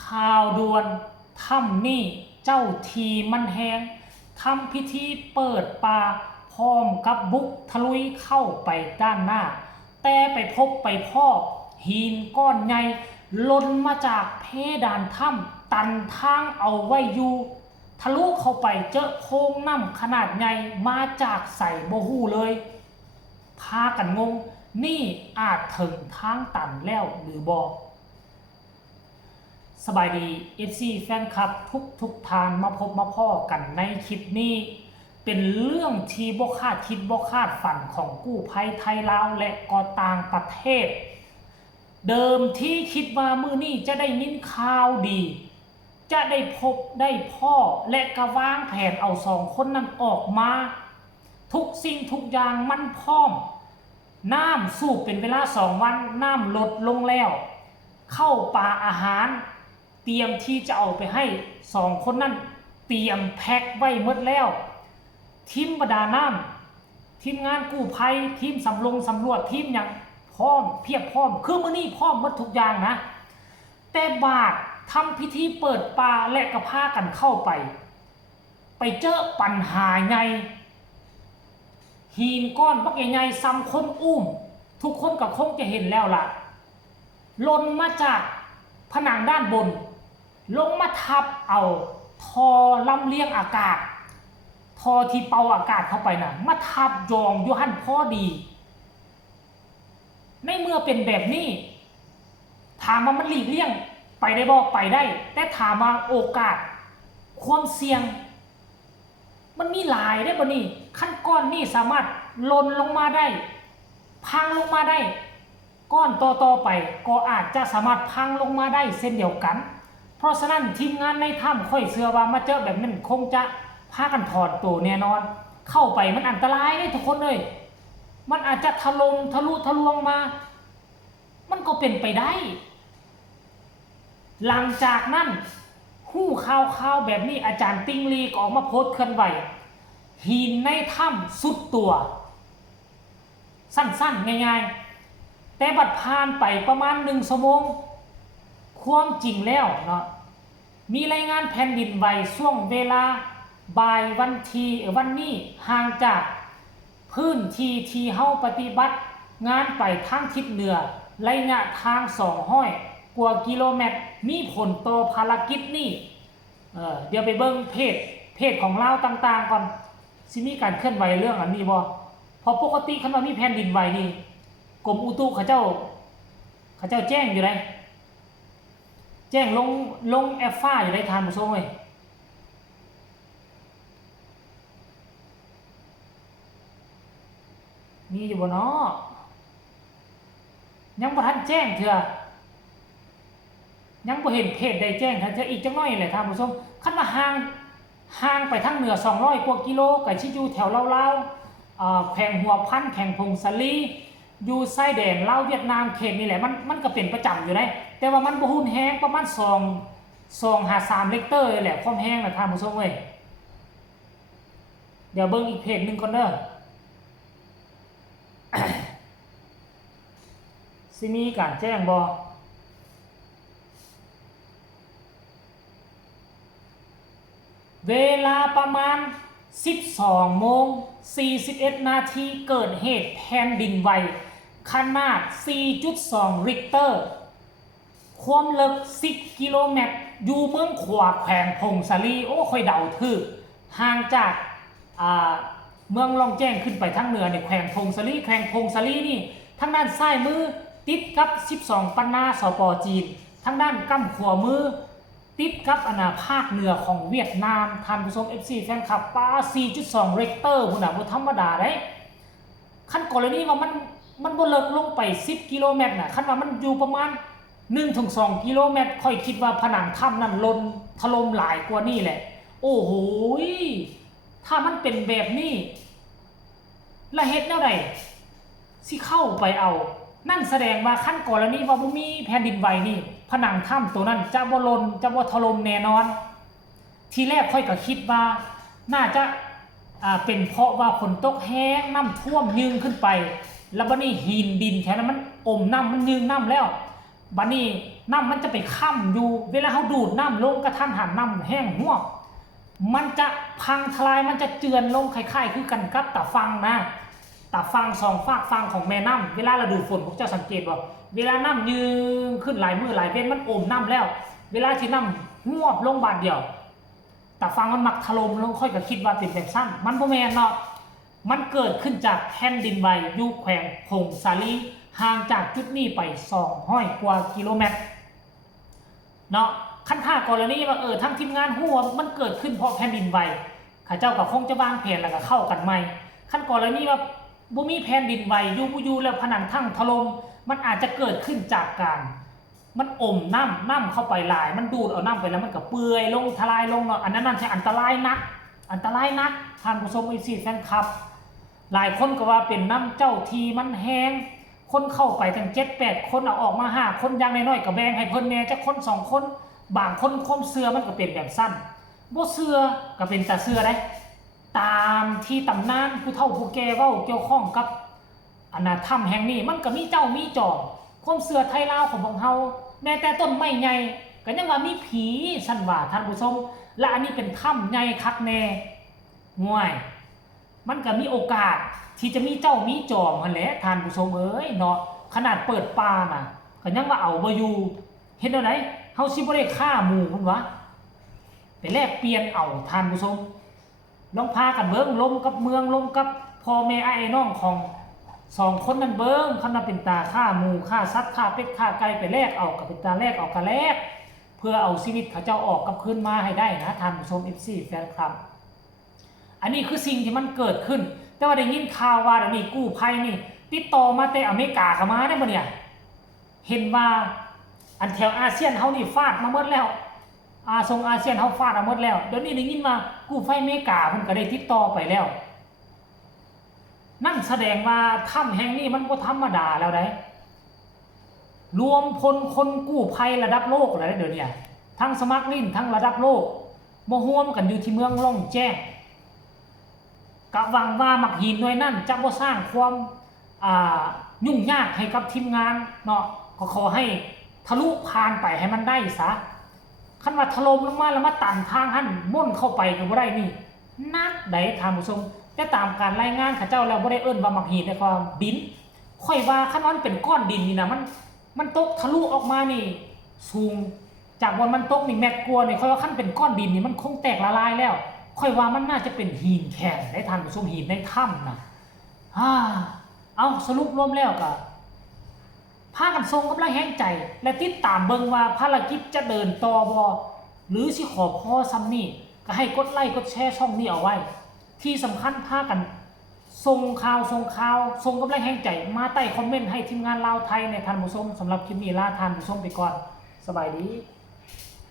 ข่าวด่วนถ้ำนี่เจ้าทีมันแหงทำพิธีเปิดป่าพร้อมกับบุกทะลุยเข้าไปด้านหน้าแต่ไปพบไปพ่อหินก้อนใหญ่ล้นมาจากเพดานถ้ำตันทางเอาไว้อยู่ทะลุเข้าไปเจอโพรงน้ำขนาดใหญ่มาจากใส่โบหูเลยพากันงงนี่อาจถึงทางตันแล้วหรือบอกสบายดี FC แฟนคลับทุกทางมาพบมาพ่อกันในคลิปนี้เป็นเรื่องที่บ่คาดคิดบ่คาดฝันของกู้ภัยไทยลาวและก็ต่างประเทศเดิมที่คิดว่ามื้อนี้จะได้ยินข่าวดีจะได้พบได้พ่อและก็วางแผนเอาสองคนนั้นออกมาทุกสิ่งทุกอย่างมันพร้อมน้ำสูบเป็นเวลา2 วันน้ำลดลงแล้วเข้าป่าอาหารเตรียมที่จะเอาไปให้สองคนนั้นเตรียมแพ็คไว้หมดแล้วทีมประดาน้ำทีมงานกู้ภัยทีมสำรวจทีมอย่างพร้อมเพียบพร้อมคือมื้อนี้พร้อมหมดทุกอย่างนะแต่บาดทำพิธีเปิดป่าและกระพากันเข้าไปเจอปัญหาไงหินก้อนบักใหญ่ๆซ้ำคนอุ้มทุกคนก็คงจะเห็นแล้วล่ะหล่นมาจากผนังด้านบนลงมาทับเอาทอลำเลียงอากาศทอที่เป่าอากาศเข้าไปน่ะมาทับยองอยู่หั่นพอดีในเมื่อเป็นแบบนี้ถามว่ามันหลีกเลี่ยงไปได้บ่ไปได้แต่ถามว่าโอกาสความเสี่ยงมันมีหลายได้บ่นี่ขั้นก้อนนี่สามารถหล่นลงมาได้พังลงมาได้ก้อนต่อไปก็อาจจะสามารถพังลงมาได้เช่นเดียวกันเพราะฉะนั้นทีมงานในถ้ำค่อยเชื่อว่ามาเจอแบบนั้นคงจะพากันถอดตัวแน่นอนเข้าไปมันอันตรายเลยทุกคนเลยมันอาจจะทะลุทะลวงมามันก็เป็นไปได้หลังจากนั้นหู้ข่าวแบบนี้อาจารย์ติงลีก็ออกมาโพสต์เคลื่อนไหวหินในถ้ำสุดตัวสั้นๆง่ายๆแต่บัดผ่านไปประมาณ1 ชั่วโมงความจริงแล้วเนาะมีรายงานแผ่นดินไหวช่วงเวลาบ่ายวันนี้ห่างจากพื้นที่ที่เฮาปฏิบัติงานไปทางทิศเหนือระยะทาง200 กว่ากิโลเมตรมีผลต่อภารกิจนี้เดี๋ยวไปเบิ่งเพจของลาวต่างๆก่อนสิมีการเคลื่อนไหวเรื่องอันนี้บ่เพราะปกติคันว่ามีแผ่นดินไหวนี่กรมอุตุเขาเจ้าแจ้งอยู่เลยแจ้งลงแอฟฟ้าอยู่ในทานผู้ชมเว้ยมีอยู่บ่เนาะยังบ่ทันแจ้งเถื่อยังบ่เห็นเพจใดแจ้งทันเถื่ออีกจักหน่อยแหละท่านผู้ชมคันว่าห่างไปทางเหนือ200 กว่ากิโลก็สิอยู่แถวลาวแขวงหัวพันแขวงพงสาลีอยู่ชายแดนลาวเวียดนามเขตนี่แหละมันก็เป็นประจำอยู่ได้แต่ว่ามันบ่รุนแรงประมาณ2.53เรกเตอร์แหละความแรงน่ะท่านผู้ชมเว้ยเดี๋ยวเบิ่งอีกเพจนึงก่อนเด้อ สิมีการแจ้งบ่เวลาประมาณ12:41 นาทีเกิดเหตุแผ่นดินไหวขนาด 4.2 ริกเตอร์ความลึก10 กิโลเมตรอยู่เมืองขวาแขวงพงสาลีโอ้ค่อยเดาถือห่างจากเมืองล่องแจ้งขึ้นไปทางเหนือเนี่ยแขวงพงสาลีนี่ทางด้านซ้ายมือติดกับ12 ปันนาสป.จีนทางด้านกั้มขวามือติดกับภาคเหนือของเวียดนามท่านผู้ชม FC แฟนคลับป้า 4.2 เรกเตอร์พุ่นน่ะบ่ธรรมดาเด้คันกรณีว่ามันบ่เลิกลงไป10 กิโลเมตรน่ะคันว่ามันอยู่ประมาณ 1-2 กิโลเมตรค่อยคิดว่าผนังถ้ำนั้นล้นถล่มหลายกว่านี้แหละโอ้โหถ้ามันเป็นแบบนี้ละเฮ็ดแนวใดสิเข้าไปเอานั่นแสดงว่าขั้นกรณีว่าบ่มีแผ่นดินไหวนี่ผนังถ้ำตัวนั้นจะบ่ล้นจะบ่ถล่มแน่นอนทีแรกค่อยก็คิดว่าน่าจะเป็นเพราะว่าฝนตกแห้งน้ำท่วมยืงขึ้นไปแล้วบัดนี้หินดินแถวนั้นมันอมน้ำมันยืงน้ำแล้ว บัดนี้น้ำมันจะไปค้ำอยู่เวลาเขาดูดน้ำลงกระทันหันน้ำแห้งหวกมันจะพังทลายมันจะเจือนลงคล้ายๆคือกันกับตาฟังนะตาฟังสองฝากฟังของแม่น้ำเวลาเราดูฝนพวกเจ้าสังเกตว่าเวลาน้ำยืงขึ้นหลายมือหลายเว้นมันอมน้ำแล้วเวลาที่น้ำหวบลงบาดเดียวตาฟังมันมักถล่มลงค่อยก็คิดว่าเป็นแบบสั้นมันบ่แม่นเนาะมันเกิดขึ้นจากแผ่นดินไหวอยู่แขวงพงสาลีห่างจากจุดนี้ไป200 กว่ากิโลเมตรเนาะขั้นท่ากรณีว่าทั้งทีมงานหัวมันเกิดขึ้นเพราะแผ่นดินไหวข้าเจ้าก็คงจะวางแผนแล้วก็เข้ากันใหม่ขั้นกรณีว่าบ่มีแผ่นดินไหวอยู่แล้วผนังทั้งถล่มมันอาจจะเกิดขึ้นจากการมันอมน้ำเข้าไปหลายมันดูดเอาน้ำไปแล้วมันก็เปื่อยลงทลายลงเนาะอันนั้นใช่อันตรายนักท่านผู้ชมแฟนคลับหลายคนก็ว่าเป็นน้ำเจ้าทีมันแห้งคนเข้าไปถึง7-8 คนเอาออกมา5 คนอย่างน้อยๆก็แบ่งให้เพิ่นแน่จักคน2 คนบางคนความเชื่อมันก็เป็นแบบสั้นบ่เชื่อก็เป็นตาเชื่อได้ตามที่ตำนานผู้เฒ่าผู้แก่เว้าเกี่ยวข้องกับอนาถ้ำแห่งนี้มันก็มีเจ้ามีจอมความเชื่อไทยลาวของพวกเฮาแม้แต่ต้นไม้ใหญ่ก็ยังว่ามีผีซั่นว่าท่านผู้ชมและอันนี้เป็นถ้ำใหญ่คักแน่ง่วยมันก็มีโอกาสที่จะมีเจ้ามีจอมหั่นแหละท่านผู้ชมเอ้ยเนาะขนาดเปิดป่าน่ะก็ยังว่าเอาบ่อยู่เฮ็ดแนวไหนเฮาสิบ่ได้ฆ่าหมู่พุ่นวะไปแลกเปลี่ยนเอาท่านผู้ชมลองพากันเบิ่งลมกับเมืองลมกับพ่อแม่ไอ้น้องของ2 คนนั้นเบิ่งคันว่าเป็นตาฆ่าหมู่ฆ่าสัตว์ฆ่าเป็ดฆ่าไก่ไปแลกเอากับเป็นตาแลกเอาก็แลกเพื่อเอาชีวิตเขาเจ้าออกกลับคืนมาให้ได้นะท่านผู้ชม FC แฟนคลับอันนี้คือสิ่งที่มันเกิดขึ้นแต่ว่าได้ยินข่าวว่าเดี๋ยวนี้กู้ภัยนี่ติดต่อมาแต่อเมริกาก็มาได้บ่เนี่ยเห็นว่าอันแถวอาเซียนเฮานี่ฟาดมาหมดแล้วอาเซียนเฮาฟาดมาหมดแล้วเดี๋ยวนี้ได้ยินว่ากู้ภัยอเมริกาเพิ่นก็ได้ติดต่อไปแล้วนั่นแสดงว่าถ้ำแห่งนี้มันบ่ธรรมดาแล้วได้รวมพลคนกู้ภัยระดับโลกเลยเดี๋ยวนี้ทั้งสมัครลิ้นทั้งระดับโลกมาร่วมกันอยู่ที่เมืองล่องแจ้งกะหวังว่ามักหินหน่วยนั้นจะบ่สร้างความยุ่งยากให้กับทีมงานเนาะก็ขอให้ทะลุผ่านไปให้มันได้ซะคันว่าถล่มลงมาแล้วมาตันทางหั่นม่นเข้าไปก็บ่ได้นี่นักใดท่านผู้ชมแต่ตามการรายงานข้าเจ้าแล้วบ่ได้เอิ้นว่ามักหินในความดินค่อยว่าคันว่ามันเป็นก้อนดินนี่นะมันตกทะลุออกมานี่สูงจากบนมันตกนี่แมตรกว่านี่ค่อยว่าคันเป็นก้อนดินนี่มันคงแตกละลายแล้วค่อยว่ามันน่าจะเป็นหินแข็งได้ท่านผู้ชมหินในถ้ำนะเอาสรุปรวมแล้วก็พากันทรงกำลังแห้งใจและติดตามเบิ่งว่าภารกิจจะเดินต่อบ่หรือสิขอพอซ้ำนี่ก็ให้กดไลค์กดแชร์ช่องนี้เอาไว้ที่สำคัญพากันส่งข่าวส่งกำลังแห้งใจมาใต้คอมเมนต์ให้ทีมงานลาวไทยในท่านผู้ชมสำหรับคลิปนี้ลาท่านผู้ชมไปก่อนสบายดี